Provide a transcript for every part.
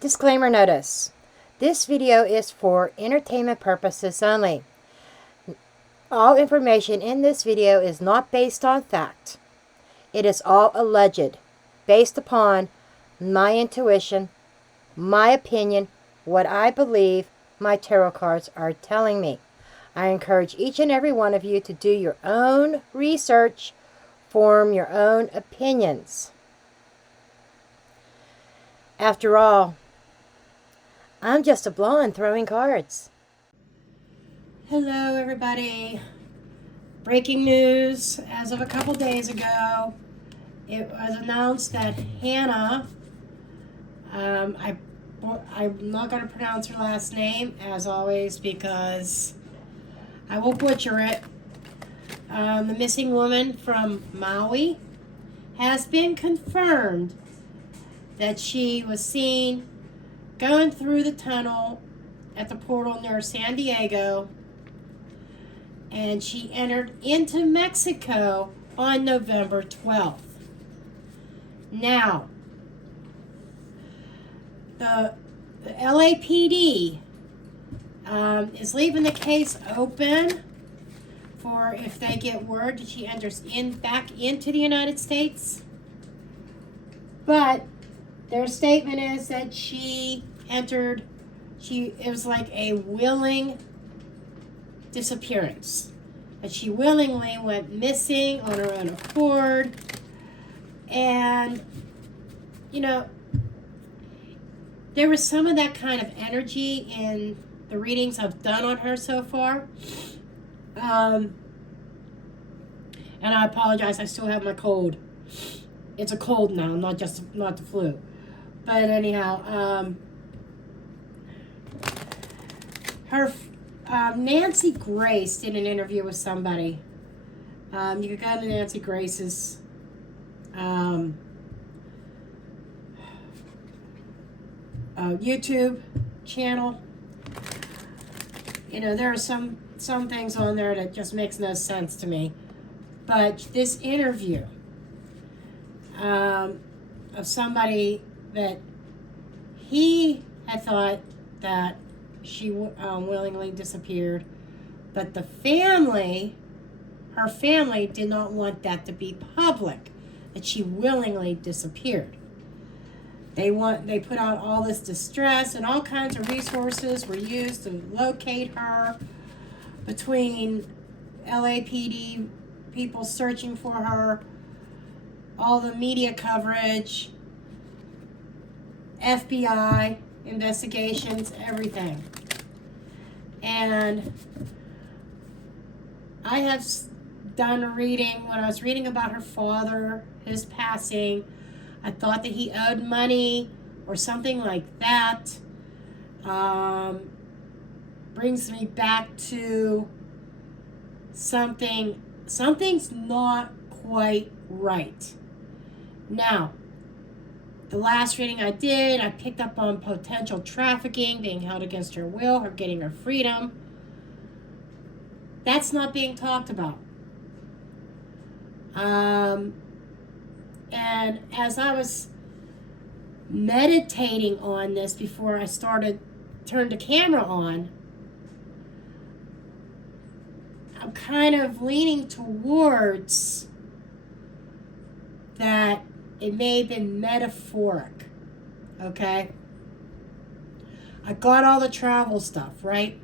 Disclaimer notice. This video is for entertainment purposes only. All information in this video is not based on fact. It is all alleged, based upon my intuition, my opinion, what I believe my tarot cards are telling me. I encourage each and every one of you to do your own research, form your own opinions. After all, I'm just a blonde throwing cards. Hello, everybody. Breaking news as of a couple days ago. It was announced that Hannah, I'm not going to pronounce her last name, as always, because I will butcher it. The missing woman from Maui has been confirmed that she was seen going through the tunnel at the portal near San Diego, and she entered into Mexico on November 12th. Now, the LAPD is leaving the case open for if they get word that she enters back into the United States. But their statement is that it was like a willing disappearance. That she willingly went missing on her own accord. And, there was some of that kind of energy in the readings I've done on her so far. And I apologize, I still have my cold. It's a cold now, not the flu. But anyhow, Nancy Grace did an interview with somebody. You could go to Nancy Grace's YouTube channel. There are some things on there that just makes no sense to me. But this interview of somebody that he had thought that she willingly disappeared, but her family did not want that to be public, that she willingly disappeared. They put out all this distress, and all kinds of resources were used to locate her, between LAPD people searching for her, all the media coverage, FBI investigations, everything. And I have done a reading. When I was reading about her father, his passing, I thought that he owed money or something like that. Brings me back to something's not quite right. Now, the last reading I did, I picked up on potential trafficking, being held against her will, her getting her freedom. That's not being talked about. And as I was meditating on this before I turned the camera on, I'm kind of leaning towards that it may have been metaphoric, okay? I got all the travel stuff, right?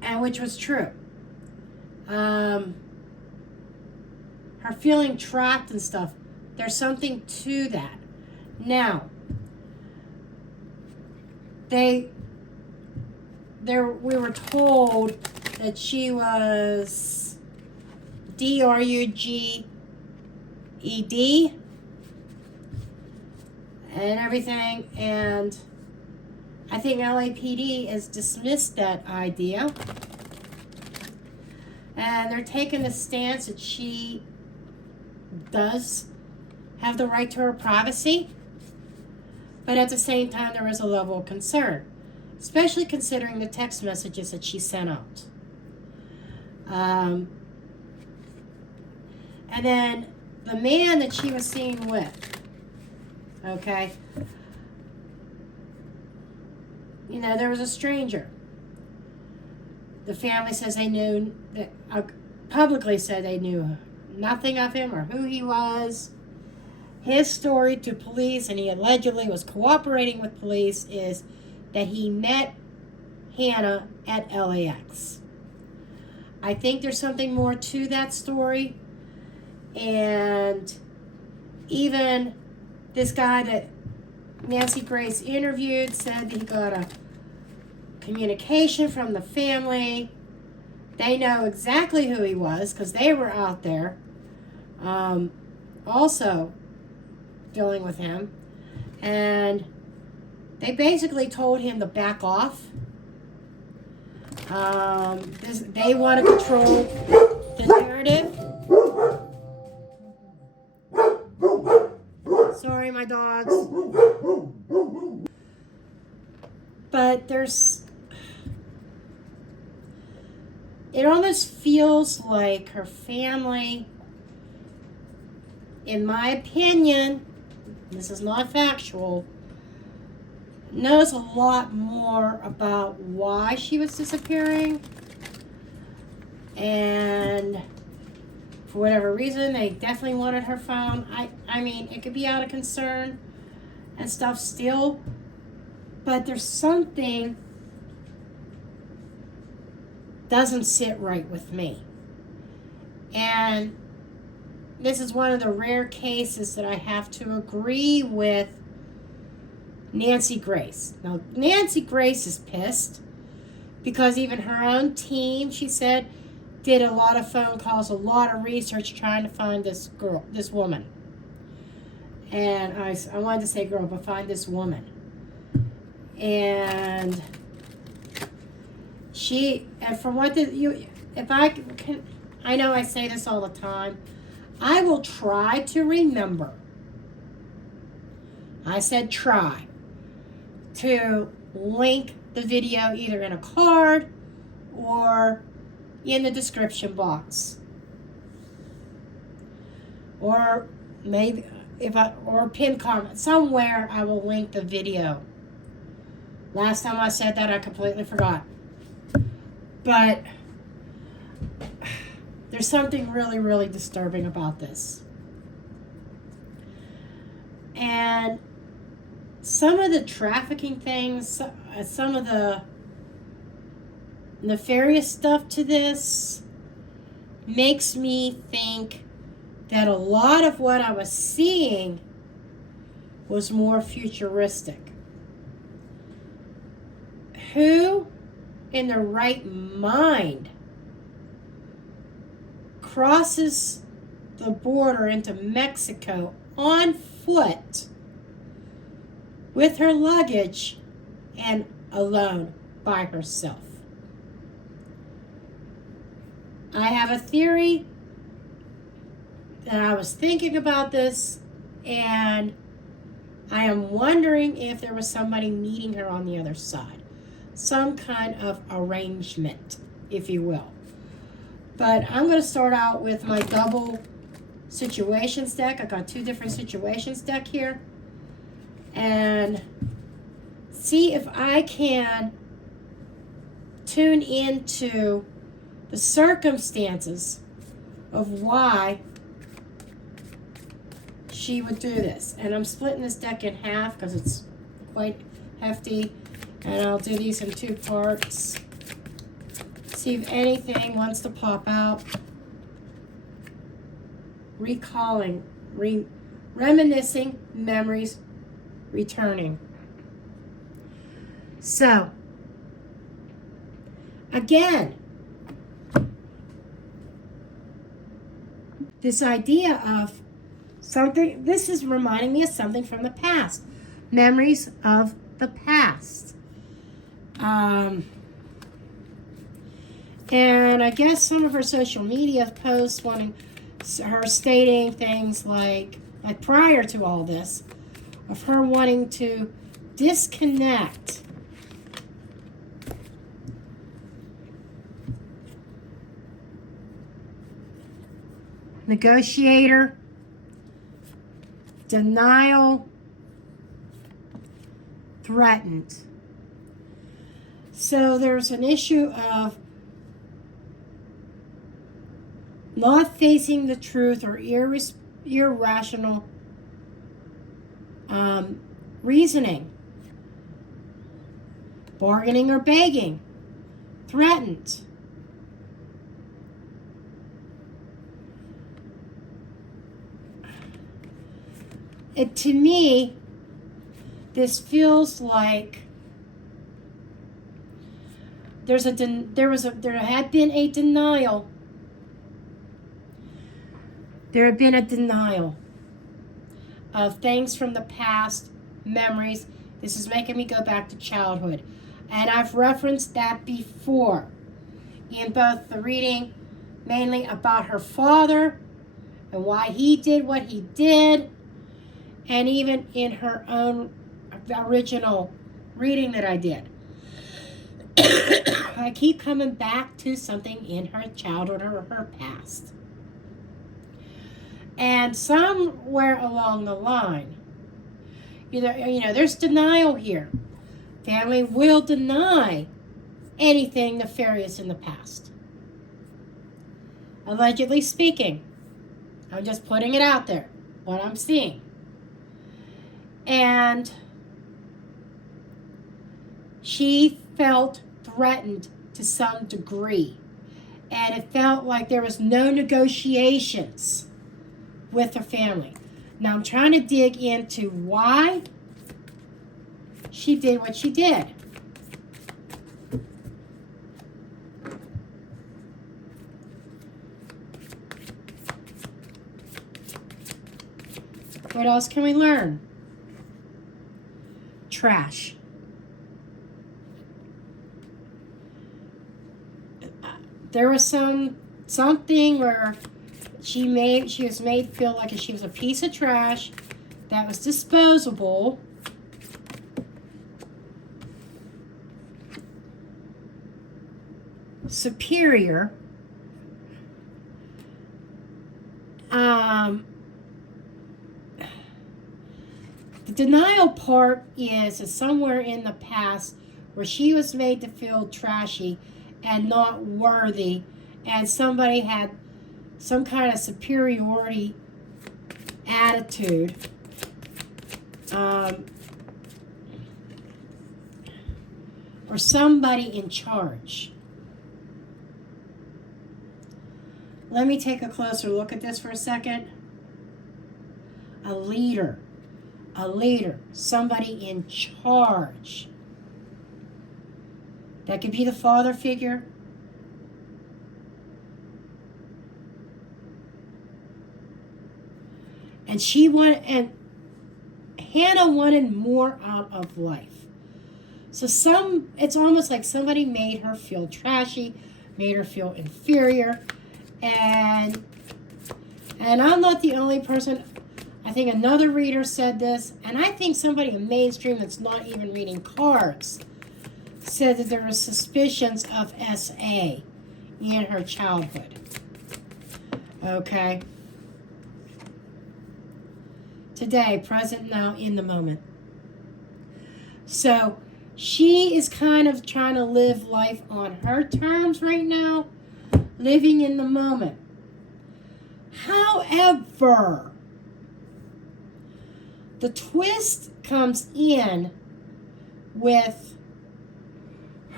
And which was true. Her feeling trapped and stuff, there's something to that. Now, we were told that she was DRUGED and everything, and I think LAPD has dismissed that idea, and they're taking the stance that she does have the right to her privacy, but at the same time there is a level of concern, especially considering the text messages that she sent out. And then the man that she was seen with, okay, there was a stranger. The family says they knew, publicly said they knew nothing of him or who he was. His story to police, and he allegedly was cooperating with police, is that he met Hannah at LAX. I think there's something more to that story. And even this guy that Nancy Grace interviewed said that he got a communication from the family. They know exactly who he was because they were out there also dealing with him. And they basically told him to back off. They want to control the narrative. Sorry, my dogs. But it almost feels like her family, in my opinion, this is not factual, knows a lot more about why she was disappearing. And for whatever reason, they definitely wanted her phone. I mean, it could be out of concern and stuff still, but there's something doesn't sit right with me. And this is one of the rare cases that I have to agree with Nancy Grace. Now, Nancy Grace is pissed because even her own team, she said, did a lot of phone calls, a lot of research trying to find this girl, this woman. And I wanted to say girl, but find this woman. And from what if I can, I know I say this all the time, I will try to remember. I said try to link the video either in a card or in the description box, or maybe or pin comment somewhere. I will link the video. Last time I said that, I completely forgot. But there's something really, really disturbing about this. And some of the trafficking things, some of the nefarious stuff to this makes me think that a lot of what I was seeing was more futuristic. Who in their right mind crosses the border into Mexico on foot with her luggage and alone by herself? I have a theory that I was thinking about this, and I am wondering if there was somebody meeting her on the other side. Some kind of arrangement, if you will. But I'm going to start out with my double situations deck. I got 2 different situations deck here. And see if I can tune into the circumstances of why she would do this. And I'm splitting this deck in half because it's quite hefty. And I'll do these in 2 parts. See if anything wants to pop out. Recalling, reminiscing, memories, returning. So, again, this idea of something, this is reminding me of something from the past. Memories of the past. And I guess some of her social media posts wanting her stating things like prior to all this, of her wanting to disconnect negotiator, denial, threatened. So there's an issue of not facing the truth or irrational reasoning, bargaining or begging, threatened. To me, this feels like there had been a denial. There had been a denial of things from the past, memories. This is making me go back to childhood. And I've referenced that before in both the reading, mainly about her father and why he did what he did, and even in her own original reading that I did. I keep coming back to something in her childhood or her past. And somewhere along the line, there's denial here. Family will deny anything nefarious in the past. Allegedly speaking. I'm just putting it out there, what I'm seeing. And she felt threatened to some degree. And it felt like there was no negotiations with her family. Now I'm trying to dig into why she did what she did. What else can we learn? Trash. There was something where she was made feel like she was a piece of trash that was disposable. Superior. The denial part is somewhere in the past where she was made to feel trashy and not worthy, and somebody had some kind of superiority attitude. Or somebody in charge. Let me take a closer look at this for a second. A leader, somebody in charge. That could be the father figure. And Hannah wanted more out of life. So it's almost like somebody made her feel trashy, made her feel inferior. And I'm not the only person. I think another reader said this, and I think somebody in mainstream that's not even reading cards said that there were suspicions of SA in her childhood. Okay. Today, present, now, in the moment. So she is kind of trying to live life on her terms right now, living in the moment. However, the twist comes in with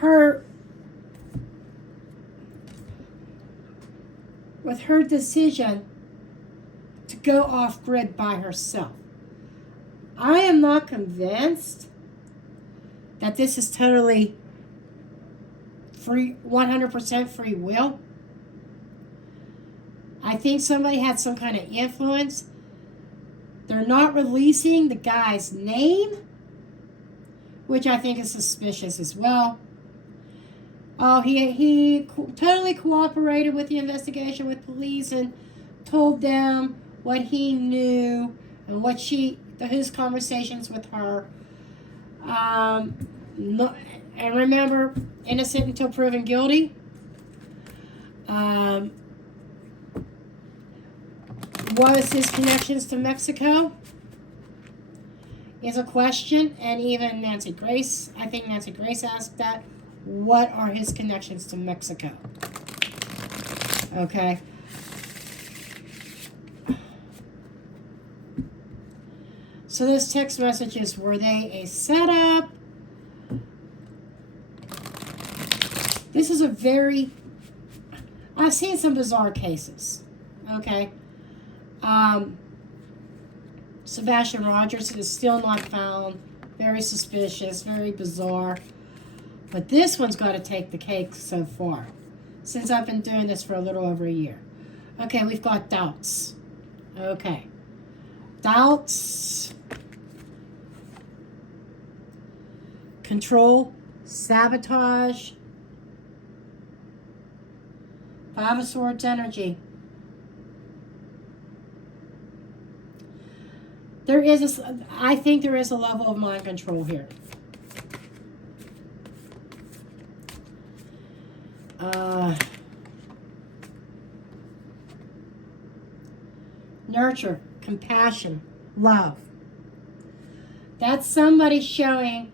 her decision to go off grid by herself. I am not convinced that this is totally free, 100% free will. I think somebody had some kind of influence. They're not releasing the guy's name, which I think is suspicious as well. Oh, he totally cooperated with the investigation with police and told them what he knew and his conversations with her. And remember, innocent until proven guilty. What is his connections to Mexico is a question, and even I think Nancy Grace asked that what are his connections to Mexico? Okay. So those text messages, were they a setup? This is a very, I've seen some bizarre cases. Okay. Sebastian Rogers is still not found. Very suspicious, very bizarre. But this one's got to take the cake so far, since I've been doing this for a little over a year. Okay, we've got doubts. Okay. Doubts. Control. Sabotage. Five of Swords energy. I think there is a level of mind control here. Nurture, compassion, love. That's somebody showing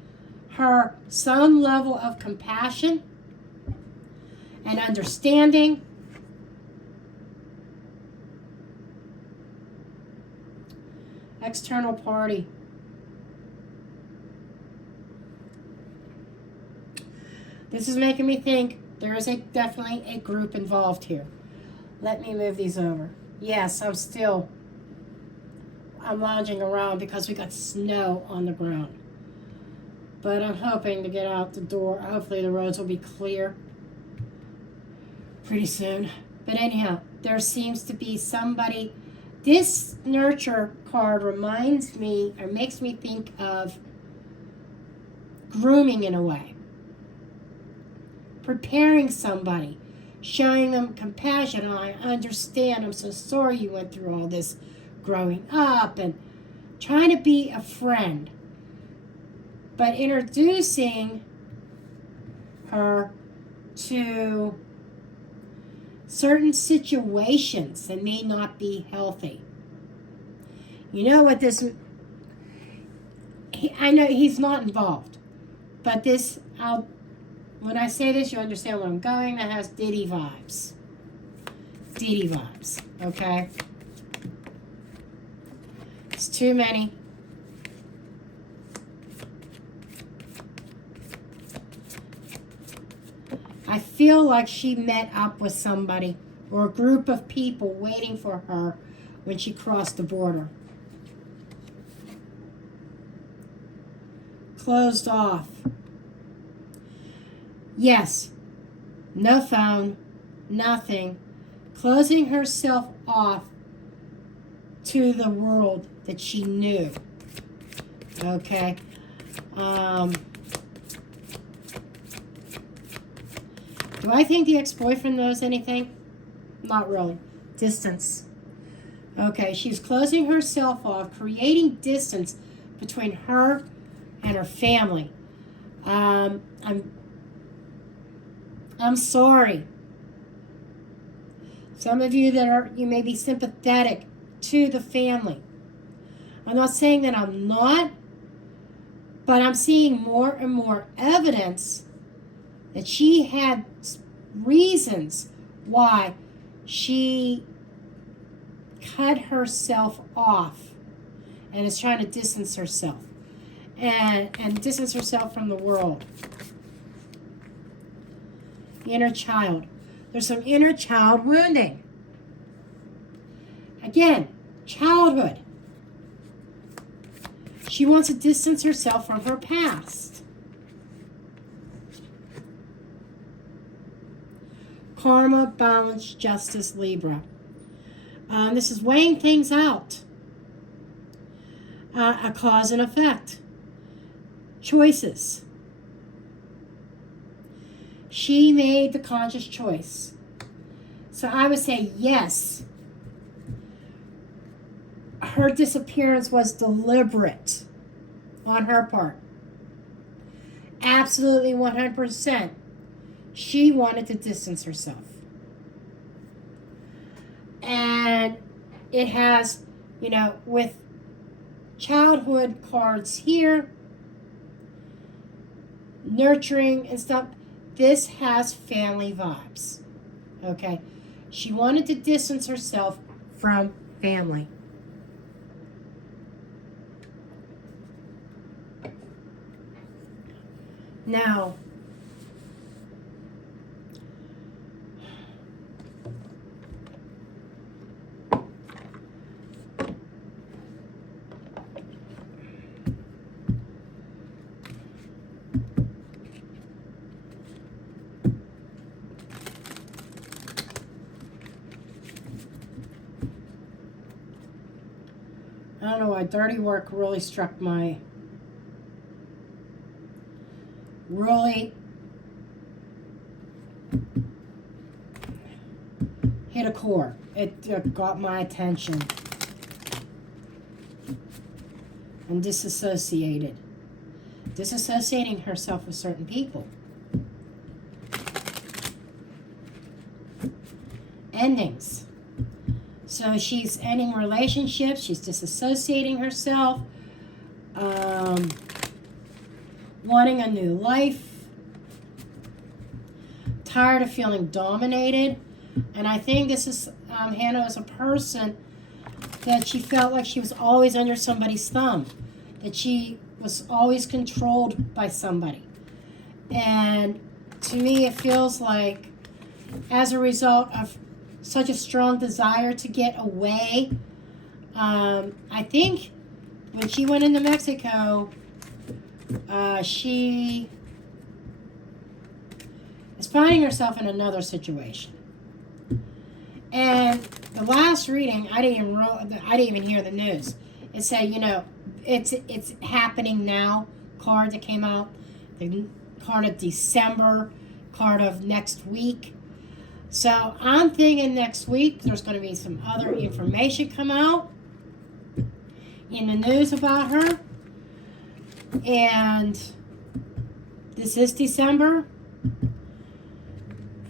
her some level of compassion and understanding. External party. This is making me think there is definitely a group involved here. Let me move these over. Yes, I'm lounging around because we got snow on the ground. But I'm hoping to get out the door. Hopefully the roads will be clear pretty soon. But anyhow, there seems to be somebody. This nurture card reminds me, or makes me think of grooming in a way. Preparing somebody, showing them compassion. I understand, I'm so sorry you went through all this growing up, and trying to be a friend. But introducing her to certain situations that may not be healthy. You know what this... I know he's not involved. But this... when I say this, you understand where I'm going. That has Diddy vibes. Diddy vibes. Okay? It's too many. I feel like she met up with somebody or a group of people waiting for her when she crossed the border. Closed off. Yes. No phone. Nothing. Closing herself off to the world that she knew. Okay. Do I think the ex-boyfriend knows anything? Not really. Distance. Okay, she's closing herself off, creating distance between her and her family. I'm sorry. Some of you you may be sympathetic to the family. I'm not saying that I'm not, but I'm seeing more and more evidence that she had reasons why she cut herself off and is trying to distance herself and distance herself from the world. Inner child. There's some inner child wounding. Again, childhood. She wants to distance herself from her past. Karma, balance, justice, Libra. This is weighing things out. A cause and effect. Choices. She made the conscious choice. So I would say yes. Her disappearance was deliberate on her part. Absolutely 100%. She wanted to distance herself. And it has, with childhood cards here, nurturing and stuff, this has family vibes. Okay? She wanted to distance herself from family. Now, I don't know why dirty work really struck my, really hit a chord. It got my attention. And disassociated. Disassociating herself with certain people. Endings. So she's ending relationships. She's disassociating herself. Wanting a new life. Tired of feeling dominated. And I think this is Hannah as a person that she felt like she was always under somebody's thumb. That she was always controlled by somebody. And to me it feels like as a result of such a strong desire to get away, I think when she went into Mexico, she is finding herself in another situation. And the last reading, I didn't even hear the news. It said, it's happening now. Card that came out, the card of December, card of next week. So I'm thinking next week there's going to be some other information come out in the news about her. And this is December.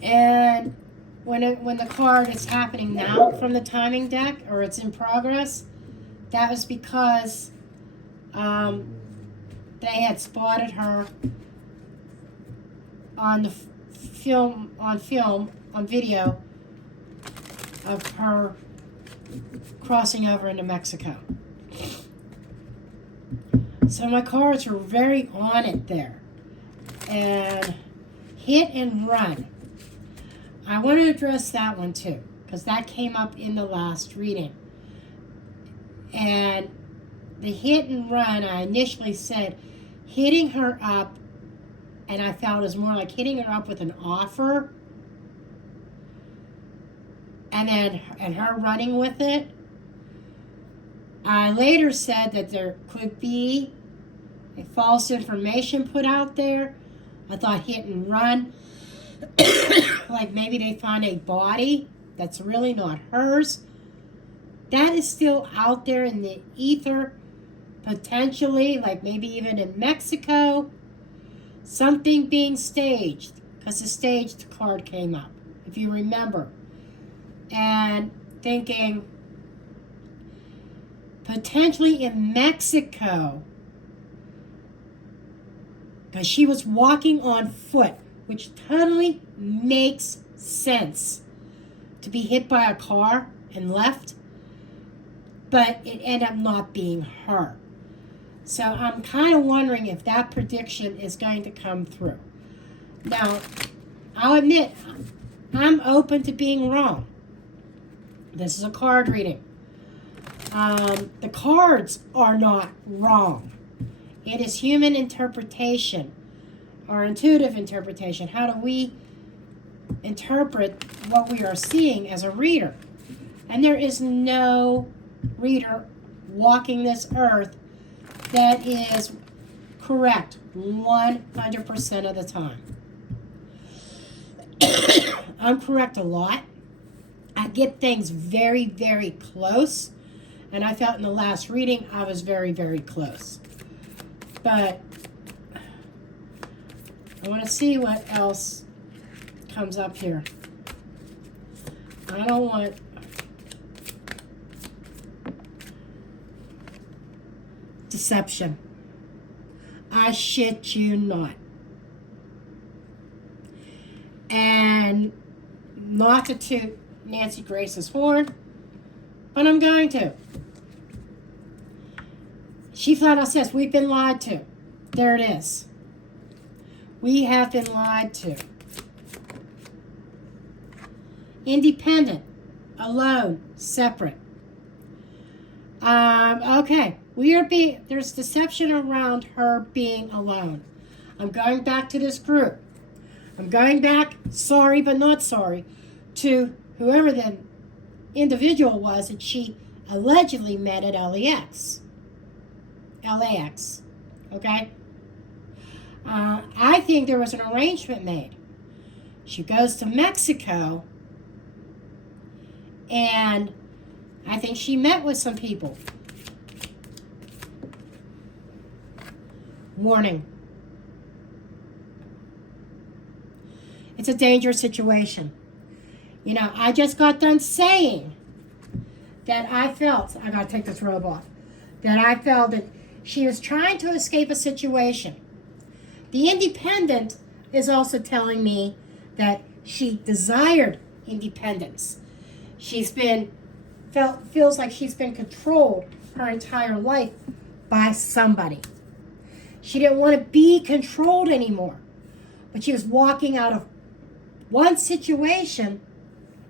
And when the card is happening now from the timing deck, or it's in progress, that was because they had spotted her on the on video of her crossing over into Mexico. So my cards were very on it there. And hit and run. I want to address that one too, because that came up in the last reading. And the hit and run, I initially said hitting her up, and I felt it was more like hitting her up with an offer, and her running with it. I later said that there could be a false information put out there. I thought hit and run, like maybe they find a body that's really not hers. That is still out there in the ether, potentially, like maybe even in Mexico. Something being staged, because the staged card came up, if you remember. And thinking, potentially in Mexico, because she was walking on foot, which totally makes sense to be hit by a car and left, but it ended up not being her. So I'm kind of wondering if that prediction is going to come through. Now, I'll admit, I'm open to being wrong. This is a card reading. The cards are not wrong. It is human interpretation, or intuitive interpretation. How do we interpret what we are seeing as a reader? And there is no reader walking this earth that is correct 100% of the time. I'm correct a lot. I get things very, very close. And I felt in the last reading I was very, very close. But I want to see what else comes up here. I don't want deception. I shit you not. And not to toot Nancy Grace's horn, but I'm going to. She flat out says, we've been lied to. There it is. We have been lied to. Independent, alone, separate. Okay, there's deception around her being alone. I'm going back to this group. I'm going back, sorry but not sorry, to whoever the individual was that she allegedly met at LAX. Okay? I think there was an arrangement made. She goes to Mexico, and I think she met with some people. Warning. It's a dangerous situation. You know, I just got done saying that I felt, I gotta take this robe off, that I felt that she was trying to escape a situation. The independent is also telling me that she desired independence. Feels like she's been controlled her entire life by somebody. She didn't want to be controlled anymore, but she was walking out of one situation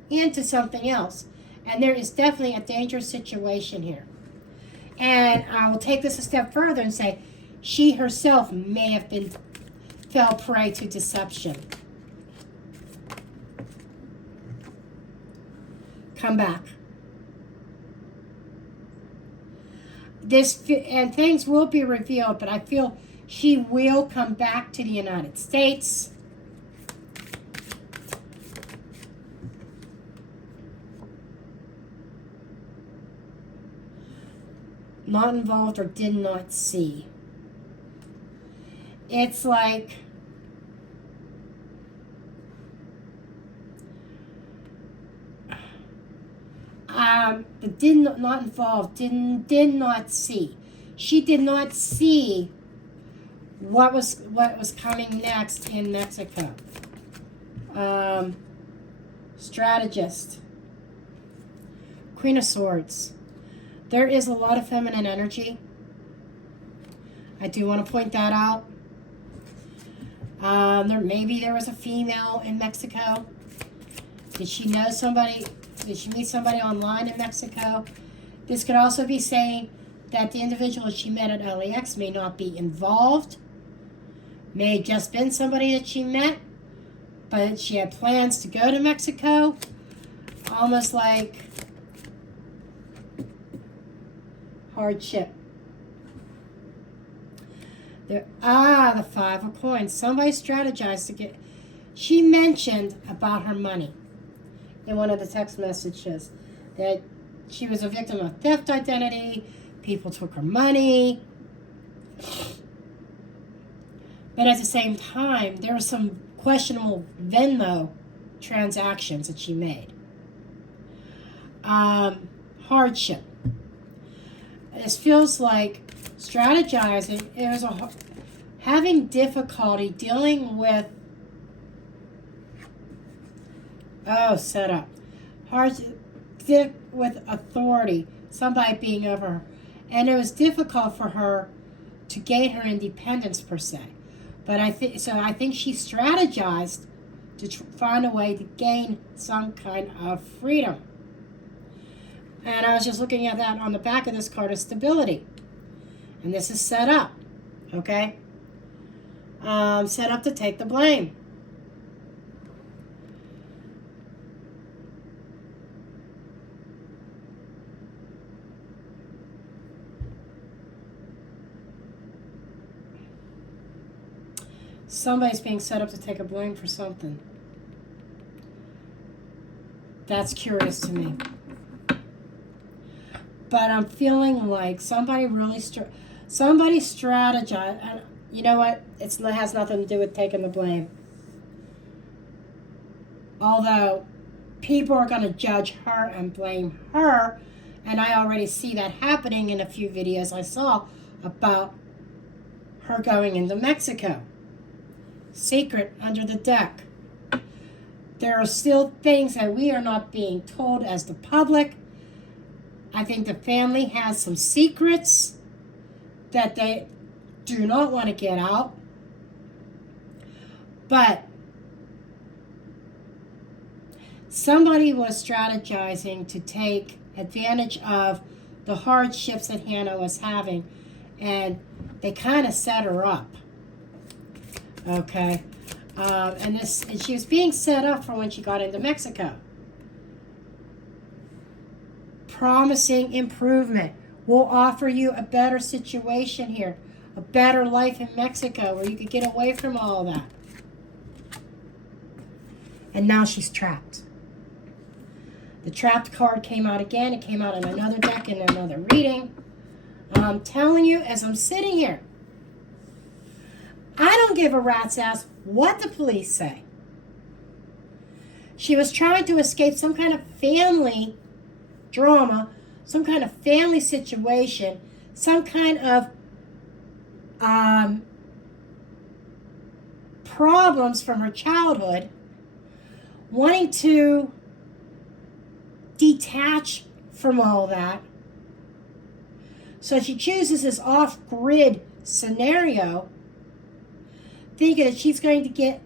into something else. And there is definitely a dangerous situation here. And I will take this a step further and say she herself may have fell prey to deception. Come back. And things will be revealed, but I feel she will come back to the United States. Not involved or did not see. It's like not involved, did not see. She did not see what was coming next in Mexico. Strategist. Queen of Swords. There is a lot of feminine energy. I do want to point that out. Maybe there was a female in Mexico. Did she know somebody? Did she meet somebody online in Mexico? This could also be saying that the individual she met at LAX may not be involved. May have just been somebody that she met, but she had plans to go to Mexico. Almost like hardship. The Five of Coins. Somebody strategized to get... She mentioned about her money in one of the text messages that she was a victim of theft identity. People took her money. But at the same time, there were some questionable Venmo transactions that she made. Hardship. This feels like strategizing. It was having difficulty dealing with setup. With authority, somebody being over her. And it was difficult for her to gain her independence per se. But I think she strategized to find a way to gain some kind of freedom. And I was just looking at that on the back of this card of stability. And this is set up. Okay? Set up to take the blame. Somebody's being set up to take a blame for something. That's curious to me. But I'm feeling like somebody really strategized. And you know what? It has nothing to do with taking the blame. Although people are going to judge her and blame her. And I already see that happening in a few videos I saw about her going into Mexico. Secret under the deck. There are still things that we are not being told as the public. I think the family has some secrets that they do not want to get out. But somebody was strategizing to take advantage of the hardships that Hannah was having, and they kind of set her up. Okay, and she was being set up for when she got into Mexico. Promising improvement. We'll offer you a better situation here, a better life in Mexico where you could get away from all of that. And now she's trapped. The trapped card came out again. It came out in another deck in another reading. I'm telling you, as I'm sitting here, I don't give a rat's ass what the police say. She was trying to escape some kind of family drama, some kind of family situation, some kind of problems from her childhood, wanting to detach from all that. So she chooses this off-grid scenario, thinking that she's going to get,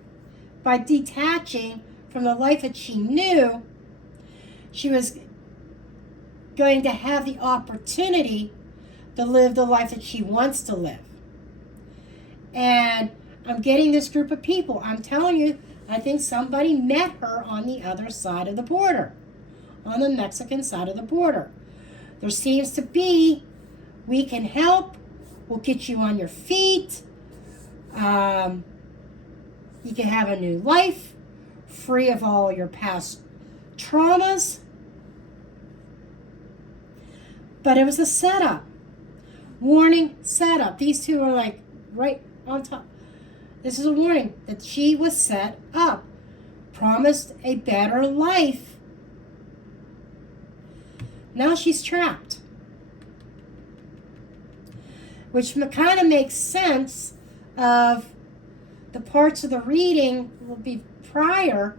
by detaching from the life that she knew, she was going to have the opportunity to live the life that she wants to live. And I'm getting this group of people. I'm telling you, I think somebody met her on the other side of the border, on the Mexican side of the border. There seems to be, we can help, we'll get you on your feet, you can have a new life, free of all your past traumas. But it was a setup. Warning, setup. These two are like right on top. This is a warning that she was set up. Promised a better life. Now she's trapped. Which kind of makes sense of the parts of the reading will be prior,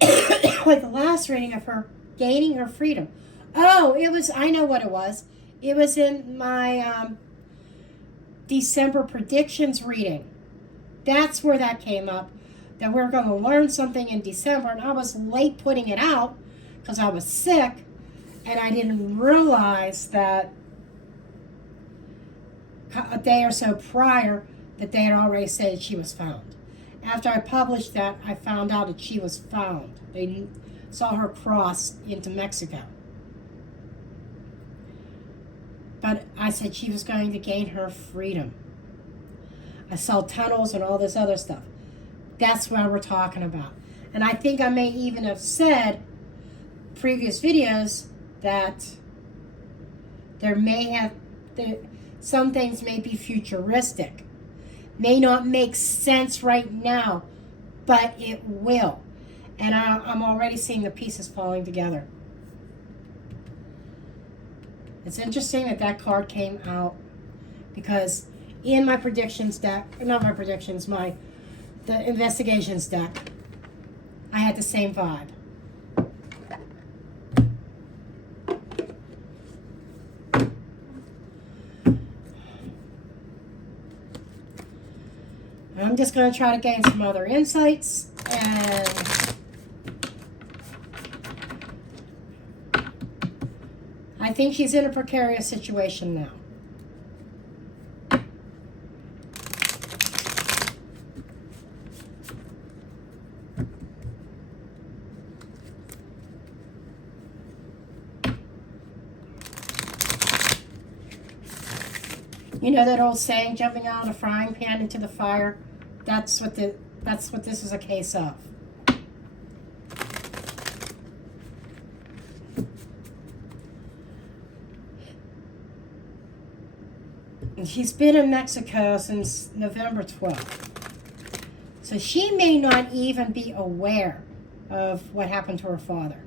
like the last reading of her gaining her freedom. Oh, I know what it was. It was in my December predictions reading. That's where that came up, that we're going to learn something in December, and I was late putting it out because I was sick, and I didn't realize that a day or so prior that they had already said she was found. After I published that, I found out that she was found. They saw her cross into Mexico. But I said she was going to gain her freedom. I saw tunnels and all this other stuff. That's what we're talking about. And I think I may even have said previous videos that some things may be futuristic. May not make sense right now, but it will. And I'm already seeing the pieces falling together. It's interesting that card came out because in my predictions deck, not my predictions, the investigations deck, I had the same vibe. I'm just going to try to gain some other insights, and I think she's in a precarious situation now. You know that old saying, jumping out of a frying pan into the fire? That's what this is a case of. And she's been in Mexico since November 12th. So she may not even be aware of what happened to her father.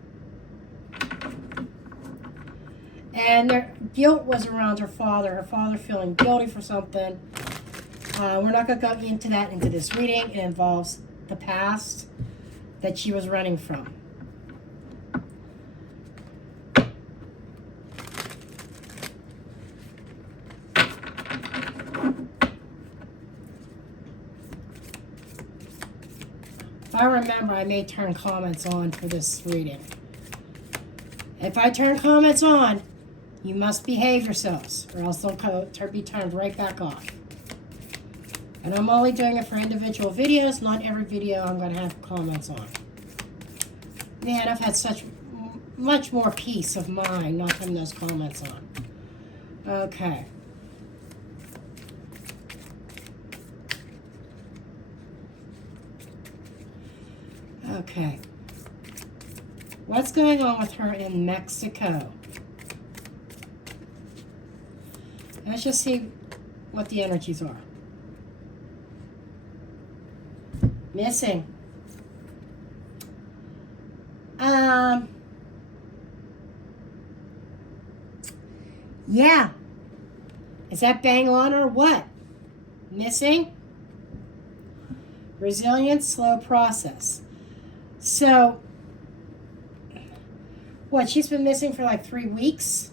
And their guilt was around her father feeling guilty for something. We're not going to go into that into this reading. It involves the past. that she was running from. If I remember, I may turn comments on for this reading. If I turn comments on, you must behave yourselves, or else they'll be turned right back off. And I'm only doing it for individual videos. Not every video I'm going to have comments on. Man, I've had such much more peace of mind not having those comments on. Okay. Okay. What's going on with her in Mexico? Let's just see what the energies are. Missing. Yeah. Is that bang on or what? Missing. Resilient, slow process. So, what, she's been missing for like 3 weeks?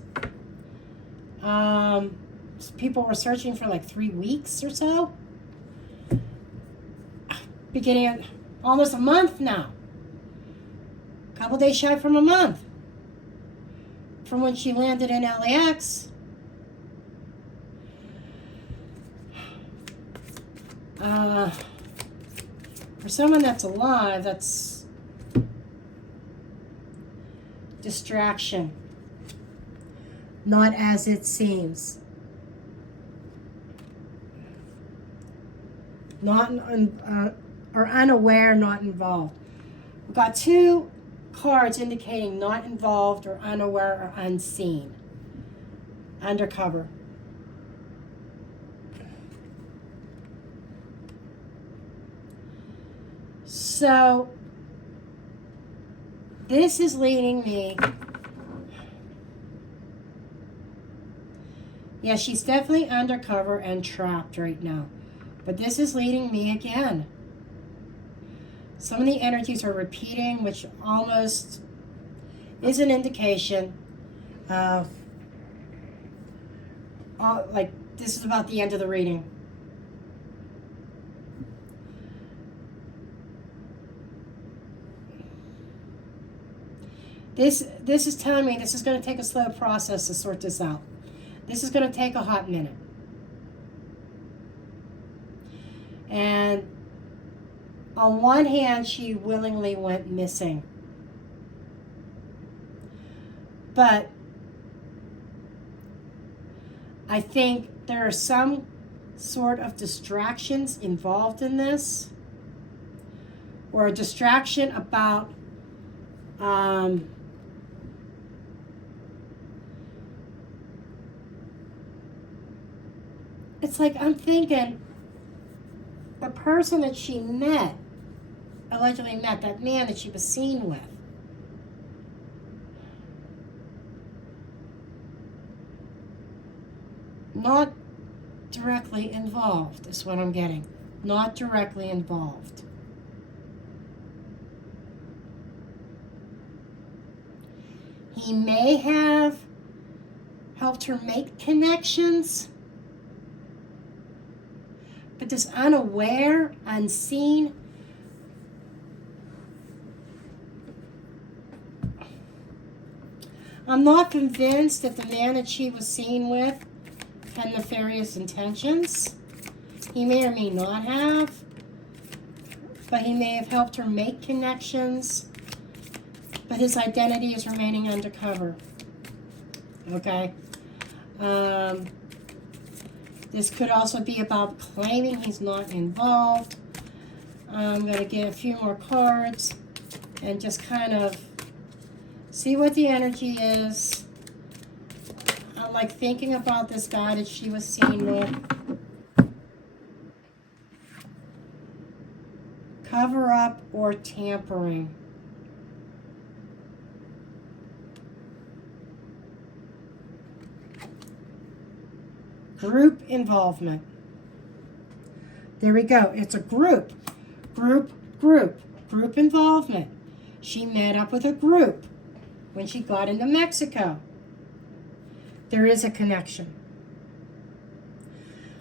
People were searching for like 3 weeks or so. Beginning of almost a month now. A couple days shy from a month. From when she landed in LAX. For someone that's alive, that's distraction. Not as it seems. Not or unaware, not involved. We've got 2 cards indicating not involved or unaware or unseen. Undercover. So, this is leading me. Yeah, she's definitely undercover and trapped right now. But this is leading me again. Some of the energies are repeating, which almost is an indication of, like, this is about the end of the reading. This is telling me this is going to take a slow process to sort this out. This is going to take a hot minute. And on one hand, she willingly went missing. But I think there are some sort of distractions involved in this. Or a distraction about it's like I'm thinking the person that she met, allegedly met, that man that she was seen with, not directly involved is what I'm getting. Not directly involved. He may have helped her make connections, but this unaware, unseen, I'm not convinced that the man that she was seen with had nefarious intentions. He may or may not have, but he may have helped her make connections, but his identity is remaining undercover. Okay? This could also be about claiming he's not involved. I'm going to get a few more cards and just kind of see what the energy is. I'm like thinking about this guy that she was seen with. Cover up or tampering. Group involvement. There we go. It's a group. Group. Group involvement. She met up with a group when she got into Mexico. There is a connection.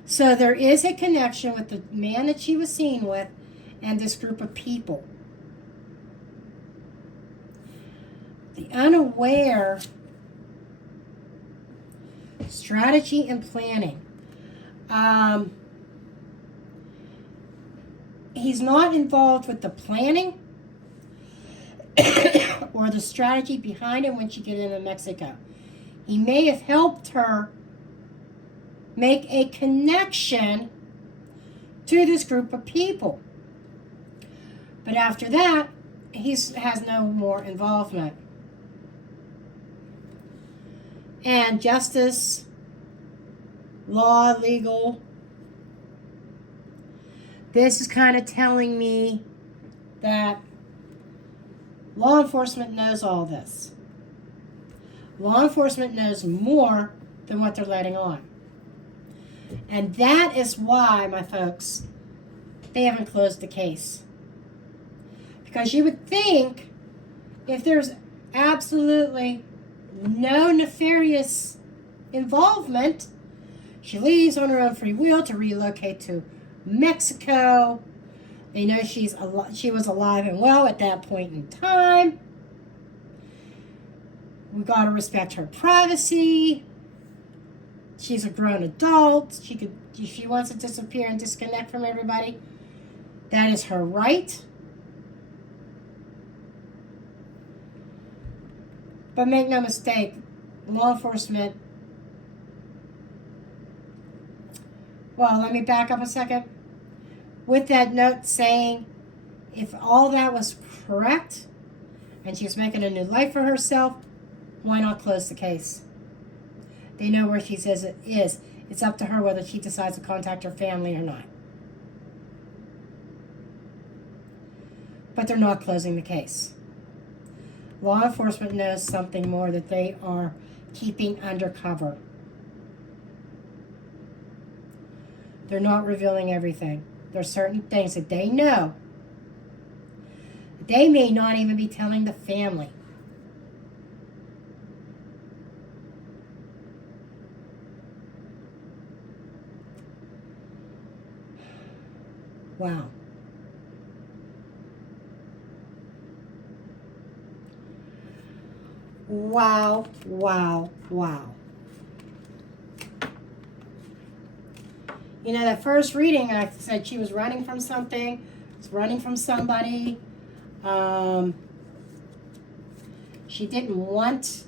So there is a connection with the man that she was seen with and this group of people. The unaware strategy and planning. He's not involved with the planning or the strategy behind it when she got into Mexico. He may have helped her make a connection to this group of people. But after that, he has no more involvement. And justice, law, legal, this is kind of telling me that law enforcement knows all this. Law enforcement knows more than what they're letting on. And that is why, my folks, they haven't closed the case. Because you would think if there's absolutely no nefarious involvement, she leaves on her own free will to relocate to Mexico. They know she was alive and well at that point in time. We got to respect her privacy. She's a grown adult. If she wants to disappear and disconnect from everybody, that is her right. But make no mistake, law enforcement. Well, let me back up a second. With that note saying, if all that was correct, and she was making a new life for herself, why not close the case? They know where she says it is. It's up to her whether she decides to contact her family or not. But they're not closing the case. Law enforcement knows something more that they are keeping undercover. They're not revealing everything. There's certain things that they know. They may not even be telling the family. Wow. Wow, wow, wow. You know, that first reading, I said she was running from something, was running from somebody. She didn't want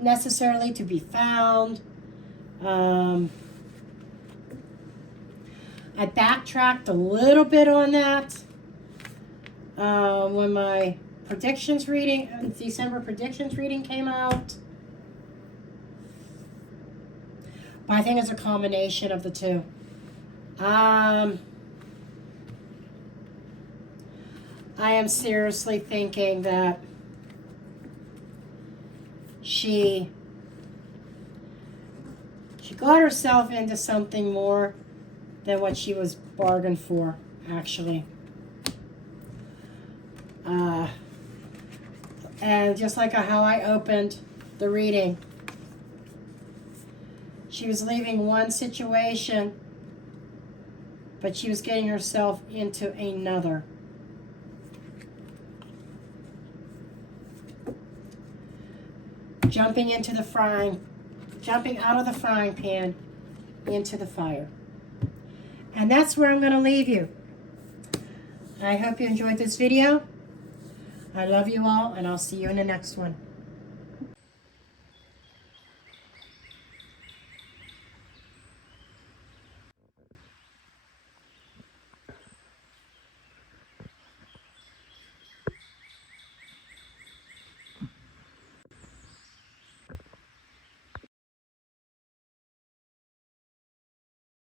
necessarily to be found. I backtracked a little bit on that when my predictions reading, December predictions reading came out. But I think it's a combination of the two. I am seriously thinking that she got herself into something more than what she was bargained for, actually. And just like how I opened the reading, she was leaving one situation, but she was getting herself into another. Jumping out of the frying pan into the fire. And that's where I'm going to leave you. I hope you enjoyed this video. I love you all, and I'll see you in the next one.